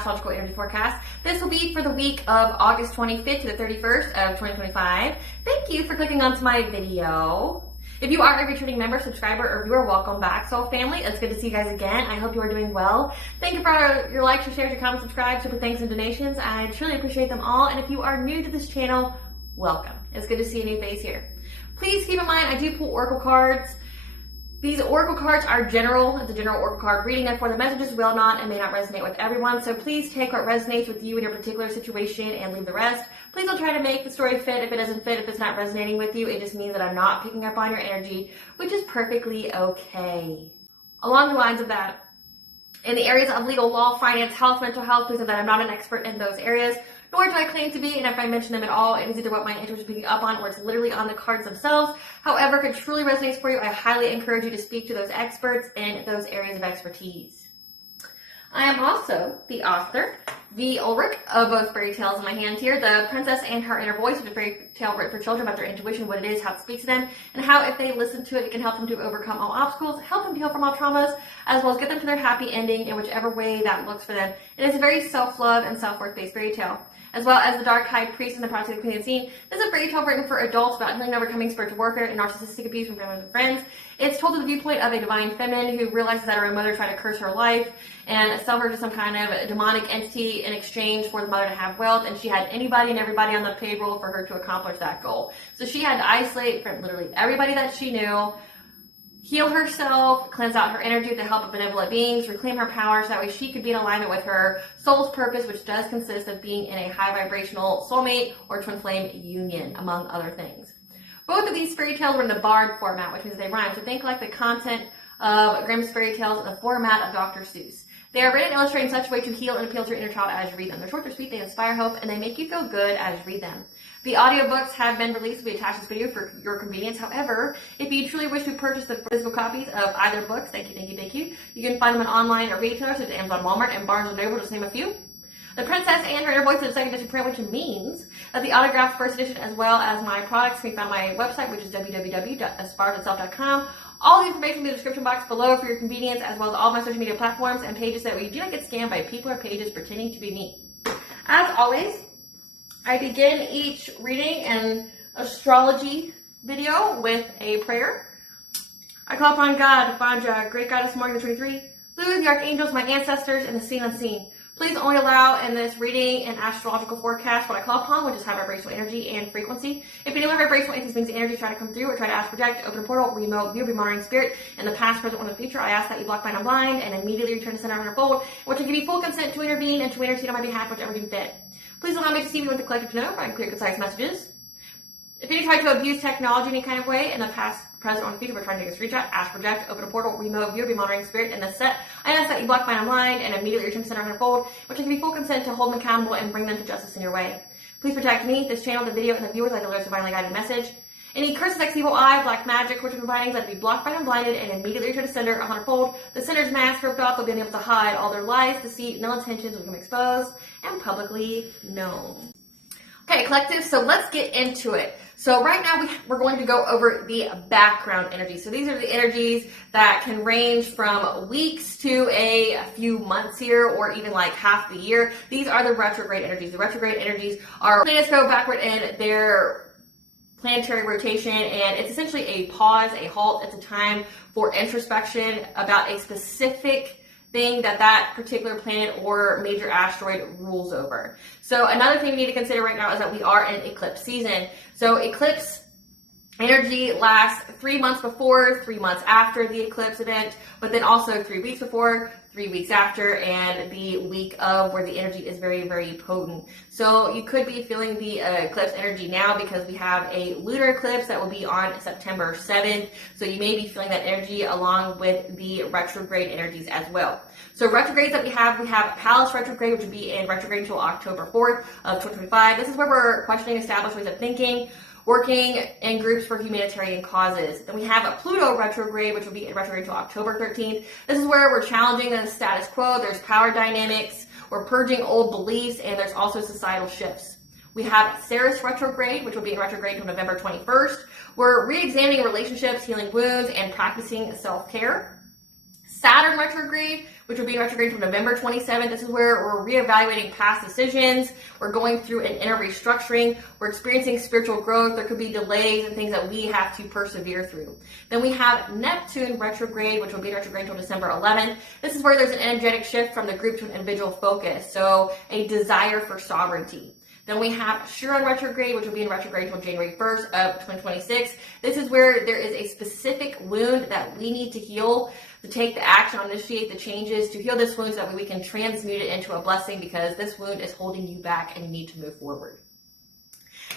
Astrological Energy Forecast. This will be for the week of August 25th to the 31st of 2025. Thank you for clicking onto my video. If you are a returning member, subscriber, or viewer, welcome back, Soul Family. It's good to see you guys again. I hope you are doing well. Thank you for your likes, your shares, your comments, subscribe, super thanks, and donations. I truly appreciate them all. And if you are new to this channel, welcome. It's good to see a new face here. Please keep in mind, I do pull oracle cards. These oracle cards are general. It's a general oracle card reading, therefore the messages will not and may not resonate with everyone. So please take what resonates with you in your particular situation and leave the rest. Please don't try to make the story fit if it doesn't fit, if it's not resonating with you. It just means that I'm not picking up on your energy, which is perfectly okay. Along the lines of that, in the areas of legal, law, finance, health, mental health, please know that I'm not an expert in those areas, nor do I claim to be, and if I mention them at all, it is either what my interest is picking up on or it's literally on the cards themselves. However, if it truly resonates for you, I highly encourage you to speak to those experts in those areas of expertise. I am also the author, the Ulrich, of both fairy tales in my hand here, The Princess and Her Inner Voice, which is a fairy tale written for children about their intuition, what it is, how it speaks to them, and how if they listen to it, it can help them to overcome all obstacles, help them to heal from all traumas, as well as get them to their happy ending in whichever way that looks for them. It is a very self-love and self-worth based fairy tale. As well as The Dark High Priest and The Prophecy of the Queen Scene. This is a fairy tale written for adults about healing and overcoming spiritual warfare and narcissistic abuse from family and friends. It's told through the viewpoint of a divine feminine who realizes that her own mother tried to curse her life and sell her to some kind of demonic entity in exchange for the mother to have wealth, and she had anybody and everybody on the payroll for her to accomplish that goal. So she had to isolate from literally everybody that she knew, heal herself, cleanse out her energy with the help of benevolent beings, reclaim her power so that way she could be in alignment with her soul's purpose, which does consist of being in a high vibrational soulmate or twin flame union, among other things. Both of these fairy tales were in the bard format, which means they rhyme. So think like the content of Grimm's fairy tales in the format of Dr. Seuss. They are written and illustrated in such a way to heal and appeal to your inner child as you read them. They're short, they're sweet, they inspire hope, and they make you feel good as you read them. The audiobooks have been released. We attach this video for your convenience. However, if you truly wish to purchase the physical copies of either books, thank you, you can find them online at retailers such as Amazon, Walmart, and Barnes & Noble, just to name a few. The Princess and Her Inner Voice is a second edition print, which means that the autographed first edition, as well as my products, can be found on my website, which is www.astrologyforecast.com. All the information in the description box below for your convenience, as well as all my social media platforms and pages, that we do not get scammed by people or pages pretending to be me. As always, I begin each reading and astrology video with a prayer. I call upon God, Banja, Great Goddess Morgan the 23, Lulu, the Archangels, my ancestors, and the seen unseen. Please only allow in this reading an astrological forecast what I call upon, which is high vibrational energy and frequency. If any vibrational if this means energy try to come through or try to ask, project, open a portal, remote view, be monitoring spirit in the past, present, or the future, I ask that you block mind and blind and immediately return to center on your fold, which will give you full consent to intervene and to intercede on my behalf, whichever you fit. Please allow me to see you with the collective to know, provide clear, concise messages. If any try to abuse technology in any kind of way in the past, present, or the future, we're trying to take a screenshot, ask, project, open a portal, remote view, be monitoring spirit in the set. I ask that you block mind and blind and immediately return to center on your fold, which will give you full consent to hold them accountable and bring them to justice in your way. Please protect me, this channel, the video, and the viewers. I deliver a divinely guided message. Any curses, sex, evil eye, black magic, witches, and bindings that be blocked by and blinded and immediately return to sender 100-fold. The sender's mask ripped off, they'll be unable to hide all their lies, deceit, and ill intentions will become exposed and publicly known. Okay, collective, so let's get into it. So right now we're going to go over the background energies. So these are the energies that can range from weeks to a few months here, or even like half the year. These are the retrograde energies. The retrograde energies are planets go backward in their planetary rotation, and it's essentially a pause, a halt. It's a time for introspection about a specific thing that particular planet or major asteroid rules over. So another thing we need to consider right now is that we are in eclipse season. So eclipse energy lasts 3 months before, 3 months after the eclipse event, but then also 3 weeks before, 3 weeks after, and the week of, where the energy is very, very potent. So you could be feeling the eclipse energy now because we have a lunar eclipse that will be on September 7th. So you may be feeling that energy along with the retrograde energies as well. So retrogrades that we have RAPHAEL'S retrograde, which will be in retrograde until October 4th of 2025. This is where we're questioning established ways of thinking, working in groups for humanitarian causes. Then we have a Pluto retrograde, which will be in retrograde until October 13th. This is where we're challenging the status quo. There's power dynamics, we're purging old beliefs, and there's also societal shifts. We have Ceres retrograde, which will be in retrograde until November 21st. We're re-examining relationships, healing wounds, and practicing self-care. Saturn retrograde, which will be in retrograde from November 27th. This is where we're reevaluating past decisions. We're going through an inner restructuring. We're experiencing spiritual growth. There could be delays and things that we have to persevere through. Then we have Neptune retrograde, which will be in retrograde until December 11th. This is where there's an energetic shift from the group to an individual focus. So a desire for sovereignty. Then we have Chiron retrograde, which will be in retrograde until January 1st of 2026. This is where there is a specific wound that we need to heal, to take the action, initiate the changes, to heal this wound so that we can transmute it into a blessing, because this wound is holding you back and you need to move forward.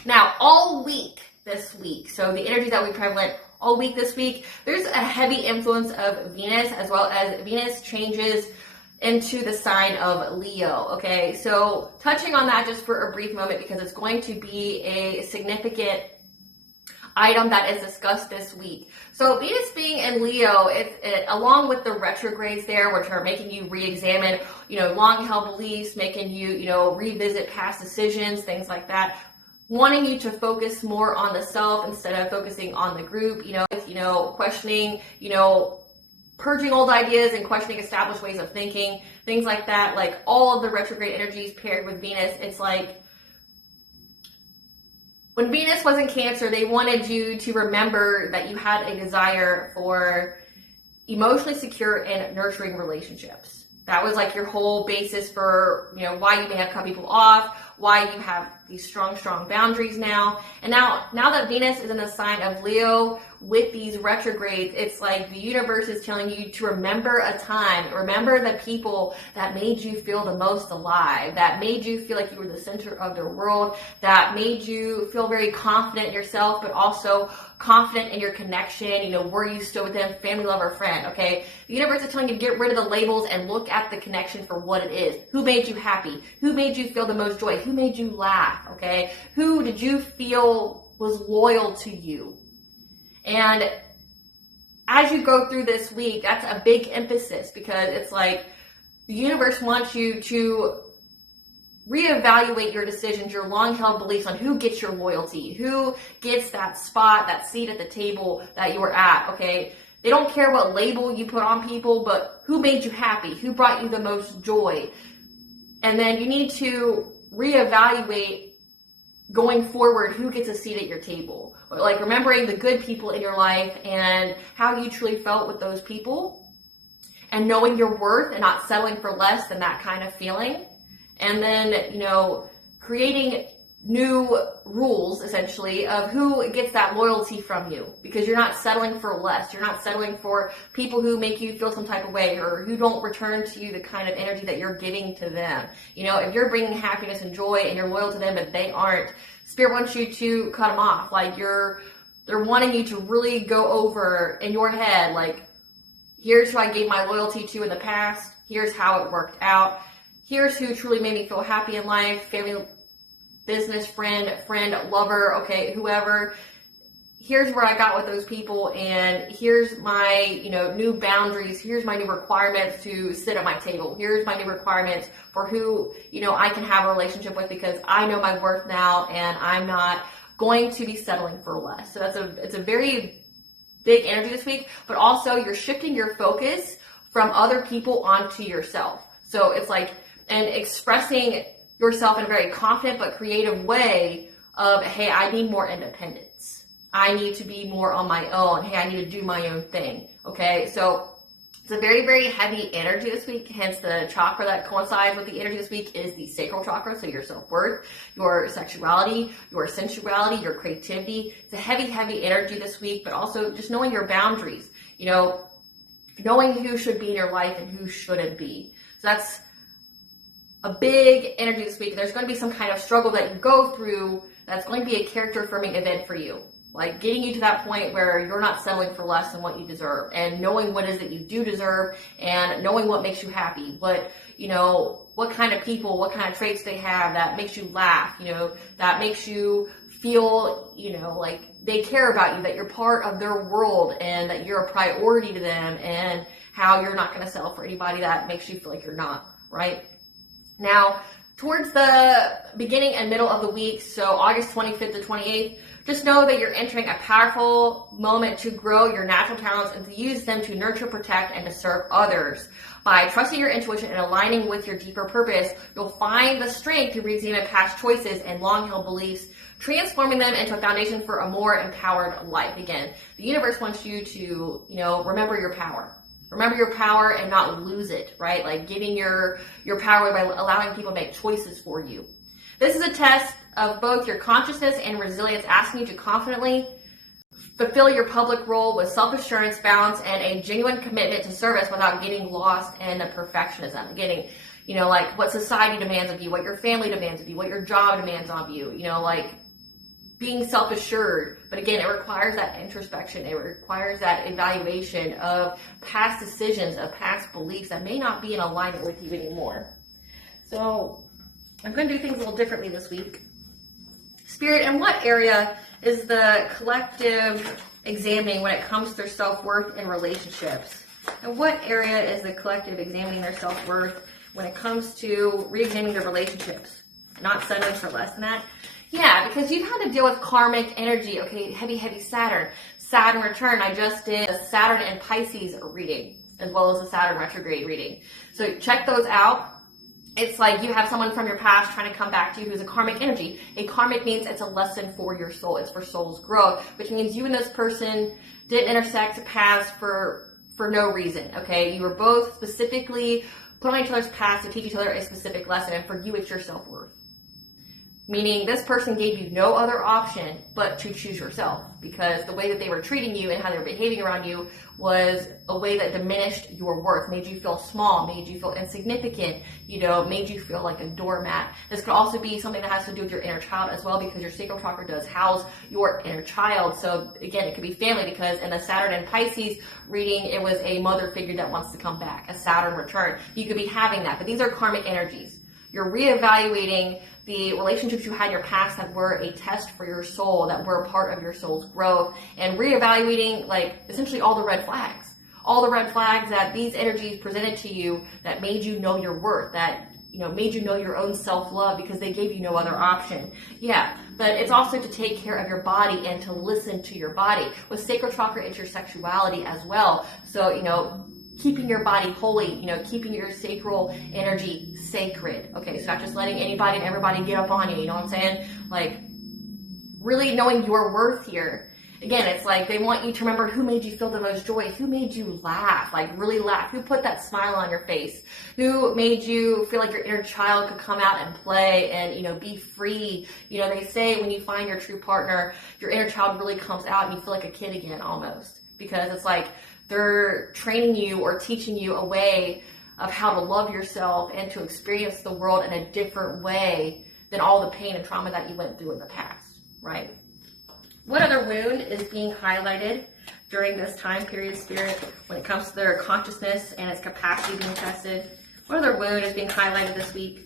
Now, all week this week, so the energies that will be prevalent all week this week, there's a heavy influence of Venus, as well as Venus changes into the sign of Leo, okay? So touching on that just for a brief moment, because it's going to be a significant item that is discussed this week. So Venus being in Leo, along with the retrogrades there, which are making you re-examine, long-held beliefs, making you, revisit past decisions, things like that, wanting you to focus more on the self instead of focusing on the group, questioning, purging old ideas and questioning established ways of thinking, things like that. Like all of the retrograde energies paired with Venus, it's like when Venus was in Cancer, they wanted you to remember that you had a desire for emotionally secure and nurturing relationships. That was like your whole basis for, why you may have cut people off, why you have these strong boundaries now. And now that Venus is in the sign of Leo with these retrogrades, it's like the universe is telling you to remember a time, remember the people that made you feel the most alive, that made you feel like you were the center of their world, that made you feel very confident in yourself, but also confident in your connection, where you stood with them, family, lover, friend, okay? The universe is telling you to get rid of the labels and look at the connection for what it is. Who made you happy? Who made you feel the most joy? Who made you laugh, okay? Who did you feel was loyal to you? And as you go through this week, that's a big emphasis, because it's like the universe wants you to reevaluate your decisions, your long-held beliefs on who gets your loyalty, who gets that spot, that seat at the table that you were at, okay? They don't care what label you put on people, but who made you happy, who brought you the most joy. And then you need to reevaluate going forward who gets a seat at your table. Like remembering the good people in your life and how you truly felt with those people, and knowing your worth and not settling for less than that kind of feeling. And then, creating new rules essentially of who gets that loyalty from you, because you're not settling for less. You're not settling for people who make you feel some type of way, or who don't return to you the kind of energy that you're giving to them. If you're bringing happiness and joy and you're loyal to them, but they aren't, Spirit wants you to cut them off. Like they're wanting you to really go over in your head, like, here's who I gave my loyalty to in the past. Here's how it worked out. Here's who truly made me feel happy in life, family, business, friend, lover, okay, whoever. Here's where I got with those people, and here's my, new boundaries. Here's my new requirements to sit at my table. Here's my new requirements for who, I can have a relationship with, because I know my worth now, and I'm not going to be settling for less. So it's a very big energy this week, but also you're shifting your focus from other people onto yourself. So it's like, and expressing yourself in a very confident but creative way of, hey, I need more independence. I need to be more on my own. Hey, I need to do my own thing. Okay, so it's a very, very heavy energy this week. Hence the chakra that coincides with the energy this week is the sacral chakra. So your self-worth, your sexuality, your sensuality, your creativity. It's a heavy, heavy energy this week, but also just knowing your boundaries, knowing who should be in your life and who shouldn't be. So that's a big energy this week. There's going to be some kind of struggle that you go through that's going to be a character forming event for you. Like getting you to that point where you're not settling for less than what you deserve, and knowing what it is that you do deserve, and knowing what makes you happy. But, what kind of people, what kind of traits they have that makes you laugh, that makes you feel, like they care about you, that you're part of their world, and that you're a priority to them, and how you're not going to settle for anybody that makes you feel like you're not, right? Now, towards the beginning and middle of the week, so August 25th to 28th, Just know that you're entering a powerful moment to grow your natural talents and to use them to nurture, protect, and to serve others. By trusting your intuition and aligning with your deeper purpose, you'll find the strength to re-examine past choices and long-held beliefs, transforming them into a foundation for a more empowered life. Again, the universe wants you to, remember your power. Remember your power and not lose it, right? Like giving your power by allowing people to make choices for you. This is a test of both your consciousness and resilience, asking you to confidently fulfill your public role with self-assurance, balance, and a genuine commitment to service without getting lost in the perfectionism. Getting, like what society demands of you, what your family demands of you, what your job demands of you, like being self-assured. But again, it requires that introspection. It requires that evaluation of past decisions, of past beliefs that may not be in alignment with you anymore. So I'm going to do things a little differently this week. Spirit, in what area is the collective examining when it comes to their self-worth in relationships? And what area is the collective examining their self-worth when it comes to re-examining their relationships? Not settling for less than that? Yeah, because you've had to deal with karmic energy. Okay, heavy Saturn. Saturn return. I just did a Saturn and Pisces reading, as well as a Saturn retrograde reading. So check those out. It's like you have someone from your past trying to come back to you who's a karmic energy. A karmic means it's a lesson for your soul. It's for soul's growth, which means you and this person didn't intersect paths for no reason, okay? You were both specifically put on each other's paths to teach each other a specific lesson, and for you, it's your self-worth. Meaning this person gave you no other option but to choose yourself, because the way that they were treating you and how they were behaving around you was a way that diminished your worth, made you feel small, made you feel insignificant, made you feel like a doormat. This could also be something that has to do with your inner child as well, because your sacral chakra does house your inner child. So again, it could be family, because in the Saturn and Pisces reading, it was a mother figure that wants to come back, a Saturn return. You could be having that, but these are karmic energies. You're reevaluating the relationships you had in your past that were a test for your soul, that were a part of your soul's growth, and reevaluating essentially all the red flags. All the red flags that these energies presented to you that made you know your worth, that made you know your own self-love, because they gave you no other option. Yeah, but it's also to take care of your body and to listen to your body. With sacral chakra, it's your sexuality as well. So, keeping your body holy, keeping your sacral energy sacred. Okay, so not just letting anybody and everybody get up on you, you know what I'm saying? Like, really knowing your worth here. Again, it's like they want you to remember who made you feel the most joy, who made you laugh, like really laugh, who put that smile on your face, who made you feel like your inner child could come out and play and, be free. They say when you find your true partner, your inner child really comes out and you feel like a kid again almost, because it's like they're training you or teaching you a way of how to love yourself and to experience the world in a different way than all the pain and trauma that you went through in the past, right? What other wound is being highlighted during this time period, Spirit, when it comes to their consciousness and its capacity being tested? What other wound is being highlighted this week?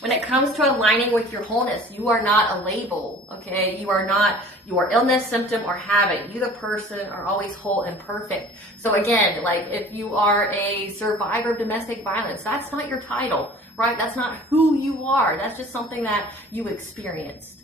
When it comes to aligning with your wholeness, you are not a label, okay? You are not your illness, symptom, or habit. You, the person, are always whole and perfect. So again, if you are a survivor of domestic violence, that's not your title, right? That's not who you are. That's just something that you experienced.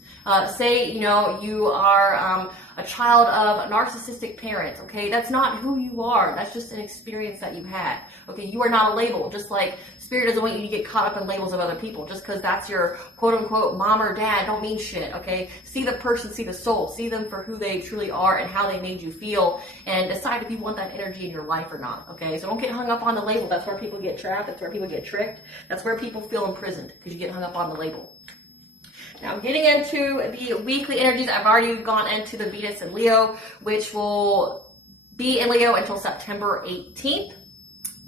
Say, you are a child of narcissistic parents, okay? That's not who you are. That's just an experience that you had, okay? You are not a label, just like Spirit doesn't want you to get caught up in labels of other people. Just because that's your quote-unquote mom or dad don't mean shit, okay? See the person, see the soul, see them for who they truly are and how they made you feel, and decide if you want that energy in your life or not, okay? So don't get hung up on the label. That's where people get trapped. That's where people get tricked. That's where people feel imprisoned, because you get hung up on the label. Now, getting into the weekly energies, I've already gone into the Venus and Leo, which will be in Leo until September 18th.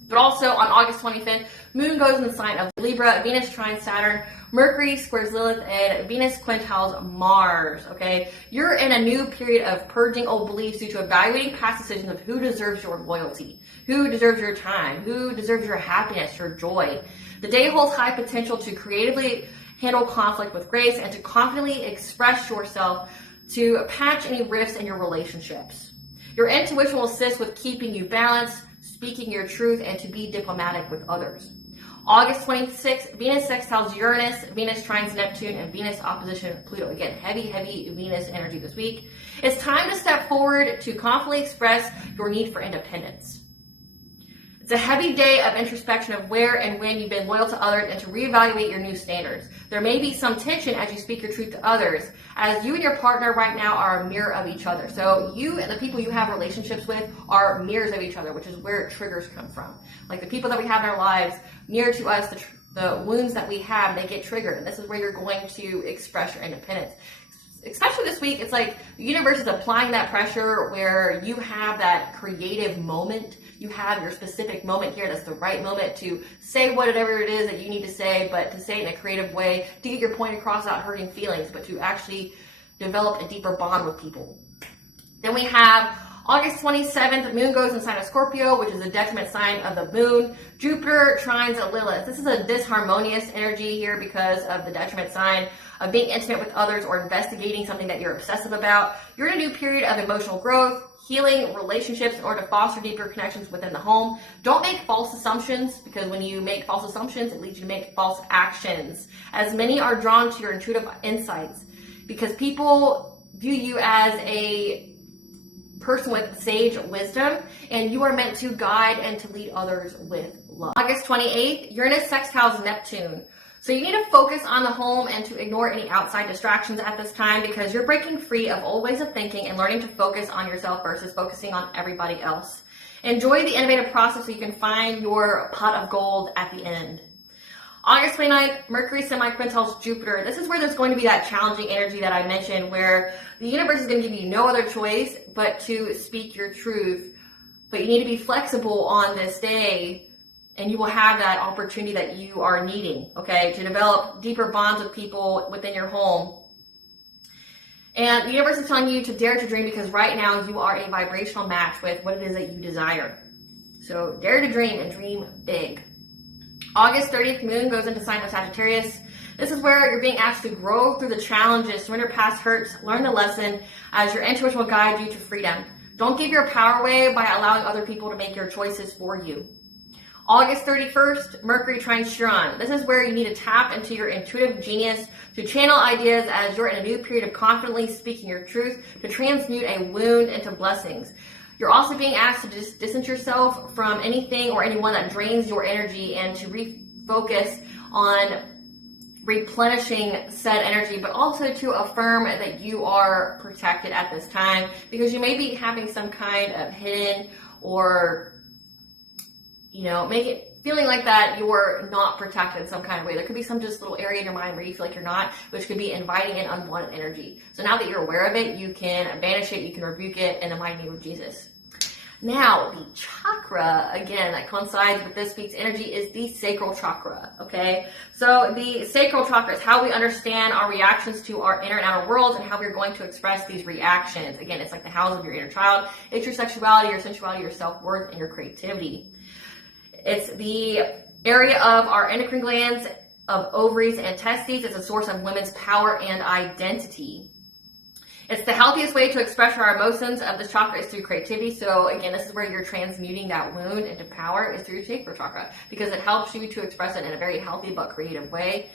But also on August 25th, Moon goes in the sign of Libra, Venus trines Saturn, Mercury squares Lilith, and Venus quintiles Mars, okay? You're in a new period of purging old beliefs due to evaluating past decisions of who deserves your loyalty, who deserves your time, who deserves your happiness, your joy. The day holds high potential to creatively handle conflict with grace and to confidently express yourself to patch any rifts in your relationships. Your intuition will assist with keeping you balanced, speaking your truth, and to be diplomatic with others. August 26th, Venus sextiles Uranus, Venus trines Neptune, and Venus opposition Pluto. Again, heavy Venus energy this week. It's time to step forward to confidently express your need for independence. It's a heavy day of introspection of where and when you've been loyal to others and to reevaluate your new standards. There may be some tension as you speak your truth to others, as you and your partner right now are a mirror of each other. So you and the people you have relationships with are mirrors of each other, which is where triggers come from. Like the people that we have in our lives, near to us, the wounds that we have, they get triggered. And this is where you're going to express your independence. Especially this week, it's like the universe is applying that pressure where you have that creative moment. You have your specific moment here. That's the right moment to say whatever it is that you need to say, but to say it in a creative way, to get your point across without hurting feelings, but to actually develop a deeper bond with people. Then we have August 27th, the moon goes in sign of Scorpio, which is a detriment sign of the moon. Jupiter trines Lilith. This is a disharmonious energy here because of the detriment sign of being intimate with others or investigating something that you're obsessive about. You're in a new period of emotional growth, healing relationships in order to foster deeper connections within the home. Don't make false assumptions, because when you make false assumptions, it leads you to make false actions, as many are drawn to your intuitive insights because people view you as a person with sage wisdom, and you are meant to guide and to lead others with love. August 28th, Uranus sextiles Neptune. So you need to focus on the home and to ignore any outside distractions at this time, because you're breaking free of old ways of thinking and learning to focus on yourself versus focusing on everybody else. Enjoy the innovative process so you can find your pot of gold at the end. August 29th, Mercury semi-quintils Jupiter. This is where there's going to be that challenging energy that I mentioned, where the universe is going to give you no other choice but to speak your truth. But you need to be flexible on this day, and you will have that opportunity that you are needing, okay, to develop deeper bonds with people within your home. And the universe is telling you to dare to dream, because right now you are a vibrational match with what it is that you desire. So dare to dream and dream big. August 30th, moon goes into sign of Sagittarius. This is where you're being asked to grow through the challenges, surrender past hurts, learn the lesson, as your intuition will guide you to freedom. Don't give your power away by allowing other people to make your choices for you. August 31st, Mercury trines Chiron. This is where you need to tap into your intuitive genius to channel ideas as you're in a new period of confidently speaking your truth, to transmute a wound into blessings. You're also being asked to distance yourself from anything or anyone that drains your energy, and to refocus on replenishing said energy, but also to affirm that you are protected at this time, because you may be having some kind of hidden or, feeling like that you're not protected in some kind of way. There could be some just little area in your mind where you feel like you're not, which could be inviting in unwanted energy. So now that you're aware of it, you can banish it, you can rebuke it in the mighty name of Jesus. Now, the chakra, again, that coincides with this week's energy is the sacral chakra, okay? So the sacral chakra is how we understand our reactions to our inner and outer worlds and how we're going to express these reactions. Again, it's like the house of your inner child. It's your sexuality, your sensuality, your self-worth, and your creativity. It's the area of our endocrine glands, of ovaries and testes. It's a source of women's power and identity. It's the healthiest way to express our emotions of this chakra is through creativity. So again, this is where you're transmuting that wound into power, is through your sacral chakra, because it helps you to express it in a very healthy but creative way.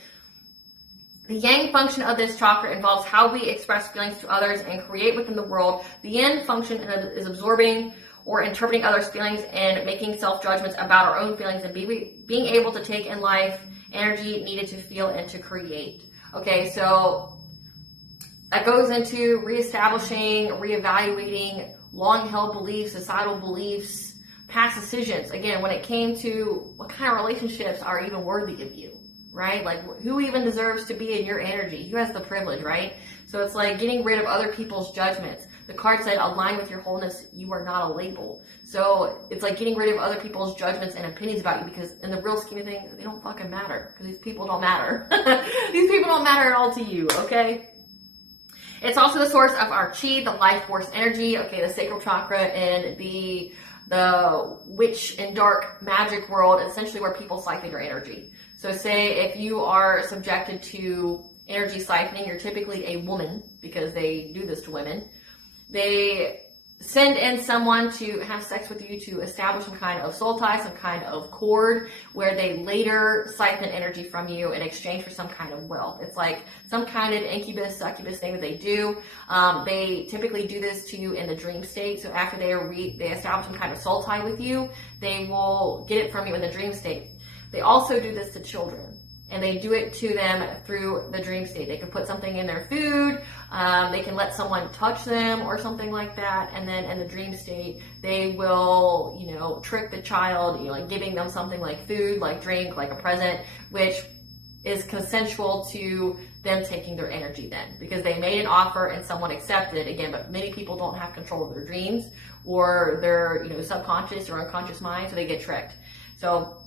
The yang function of this chakra involves how we express feelings to others and create within the world. The yin function is absorbing or interpreting others' feelings and making self-judgments about our own feelings, and being able to take in life energy needed to feel and to create. Okay, so that goes into reestablishing, reevaluating long-held beliefs, societal beliefs, past decisions. Again, when it came to what kind of relationships are even worthy of you, right? Like, who even deserves to be in your energy? Who has the privilege, right? So it's like getting rid of other people's judgments. The card said, align with your wholeness, you are not a label. So it's like getting rid of other people's judgments and opinions about you, because in the real scheme of things, they don't fucking matter, because these people don't matter. These people don't matter at all to you, okay? It's also the source of our chi, the life force energy, okay, the sacral chakra, and the witch and dark magic world, essentially where people siphon your energy. So say if you are subjected to energy siphoning, you're typically a woman, because they do this to women. They send in someone to have sex with you to establish some kind of soul tie, some kind of cord, where they later siphon energy from you in exchange for some kind of wealth. It's like some kind of incubus, succubus thing that they do. They typically do this to you in the dream state. So after they establish some kind of soul tie with you, they will get it from you in the dream state. They also do this to children. And they do it to them through the dream state. They can put something in their food, they can let someone touch them or something like that, and then in the dream state, they will, trick the child, like giving them something like food, like drink, like a present, which is consensual to them taking their energy then, because they made an offer and someone accepted, again, but many people don't have control of their dreams or their, subconscious or unconscious mind, so they get tricked. So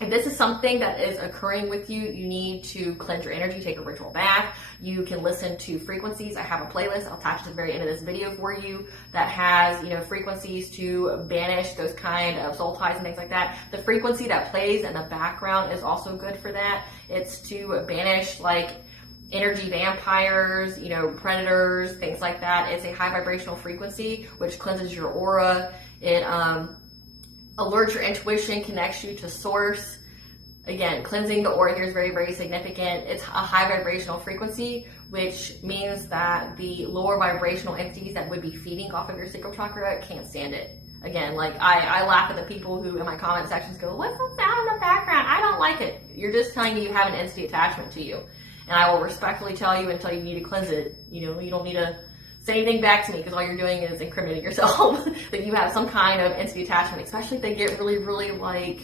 if this is something that is occurring with you, you need to cleanse your energy, take a ritual bath. You can listen to frequencies. I have a playlist I'll attach to the very end of this video for you that has, frequencies to banish those kind of soul ties and things like that. The frequency that plays in the background is also good for that. It's to banish like energy vampires, predators, things like that. It's a high vibrational frequency, which cleanses your aura. It, alerts your intuition, connects you to source. Again, cleansing the aura here is very, very significant. It's a high vibrational frequency, which means that the lower vibrational entities that would be feeding off of your sacral chakra can't stand it. Again, like I laugh at the people who in my comment sections go, "What's the sound in the background? I don't like it." You're just telling me you have an entity attachment to you. And I will respectfully tell you until you need to cleanse it. You don't need to say anything back to me, because all you're doing is incriminating yourself that you have some kind of entity attachment, especially if they get really, really like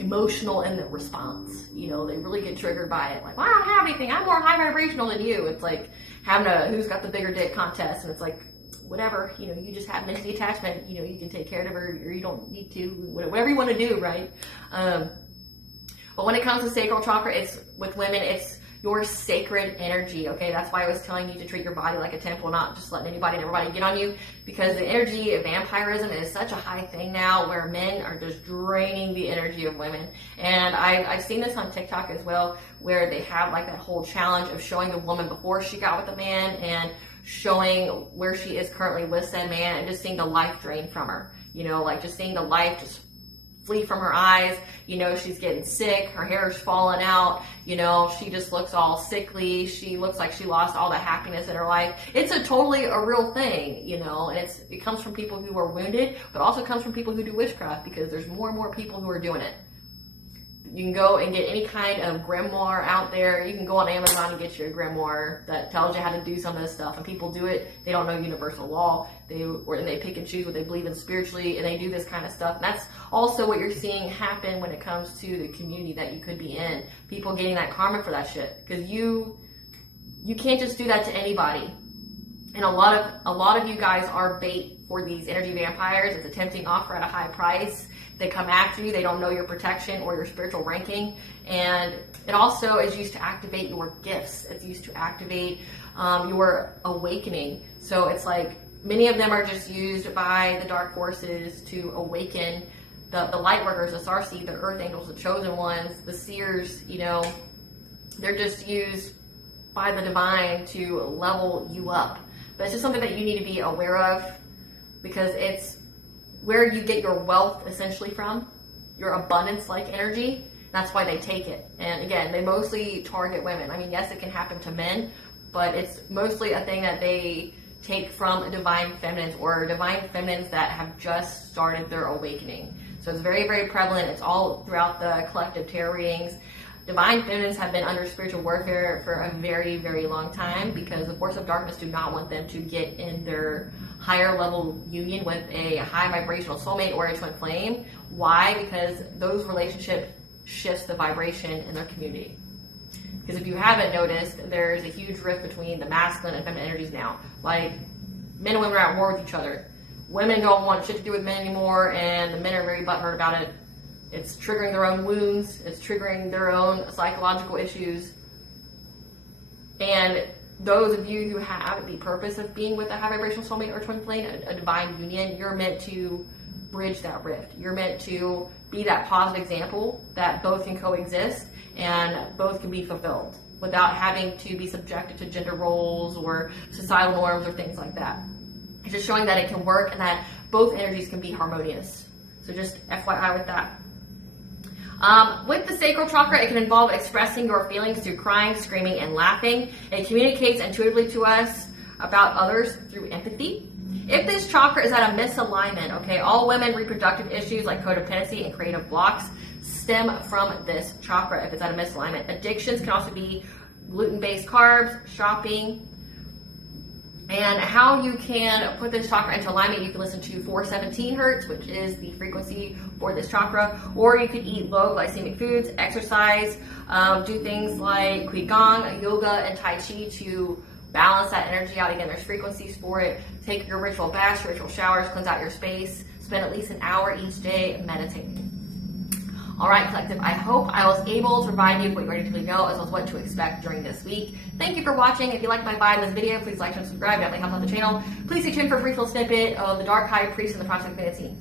emotional in the response. They really get triggered by it. Like, well, I don't have anything. I'm more high vibrational than you. It's like having a who's got the bigger dick contest, and it's like, whatever, you just have an entity attachment. You can take care of her, or you don't need to, whatever you want to do, right? But when it comes to sacral chakra, it's with women, it's your sacred energy, okay? That's why I was telling you to treat your body like a temple, not just letting anybody and everybody get on you, because the energy of vampirism is such a high thing now where men are just draining the energy of women. And I've seen this on TikTok as well, where they have like that whole challenge of showing the woman before she got with the man and showing where she is currently with said man, and just seeing the life drain from her, like just seeing the life just flee from her eyes. She's getting sick, her hair is falling out, she just looks all sickly, she looks like she lost all the happiness in her life. It's totally a real thing, and it comes from people who are wounded, but also comes from people who do witchcraft, because there's more and more people who are doing it. You can go and get any kind of grimoire out there. You can go on Amazon and get your grimoire that tells you how to do some of this stuff. And people do it. They don't know universal law. They pick and choose what they believe in spiritually, and they do this kind of stuff. And that's also what you're seeing happen when it comes to the community that you could be in. People getting that karma for that shit. Because you can't just do that to anybody. And a lot of you guys are bait for these energy vampires. It's a tempting offer at a high price. They come after you. They don't know your protection or your spiritual ranking. And it also is used to activate your gifts. It's used to activate your awakening. So it's like many of them are just used by the dark forces to awaken the light workers, the Sarsi, the earth angels, the chosen ones, the seers. They're just used by the divine to level you up. But it's just something that you need to be aware of, because it's where you get your wealth essentially from, your abundance-like energy. That's why they take it. And again, they mostly target women. I mean, yes, it can happen to men, but it's mostly a thing that they take from divine feminines, or divine feminines that have just started their awakening. So it's very, very prevalent. It's all throughout the collective tarot readings. Divine feminines have been under spiritual warfare for a very, very long time, because the force of darkness do not want them to get in their higher level union with a high vibrational soulmate or a twin flame. Why? Because those relationships shifts the vibration in their community. Because if you haven't noticed, there's a huge rift between the masculine and feminine energies now. Like, men and women are at war with each other. Women don't want shit to do with men anymore, and the men are very butthurt about it. It's triggering their own wounds. It's triggering their own psychological issues. And those of you who have the purpose of being with a high vibrational soulmate or twin flame, a divine union, you're meant to bridge that rift. You're meant to be that positive example that both can coexist and both can be fulfilled without having to be subjected to gender roles or societal norms or things like that. It's just showing that it can work and that both energies can be harmonious. So just FYI with that. With the sacral chakra, it can involve expressing your feelings through crying, screaming, and laughing. It communicates intuitively to us about others through empathy. If this chakra is at a misalignment, okay, all women reproductive issues like codependency and creative blocks stem from this chakra if it's at a misalignment. Addictions can also be gluten-based carbs, shopping. And how you can put this chakra into alignment, you can listen to 417 hertz, which is the frequency for this chakra, or you could eat low glycemic foods, exercise, do things like Qigong, yoga, and Tai Chi to balance that energy out. Again, there's frequencies for it. Take your ritual baths, ritual showers, cleanse out your space, spend at least an hour each day meditating. All right, collective, I hope I was able to provide you with what you already know as well as what to expect during this week. Thank you for watching. If you like my vibe in this video, please like and subscribe. It definitely helps out the channel. Please stay tuned for a brief little snippet of the Dark High Priest and the Project Fantasy.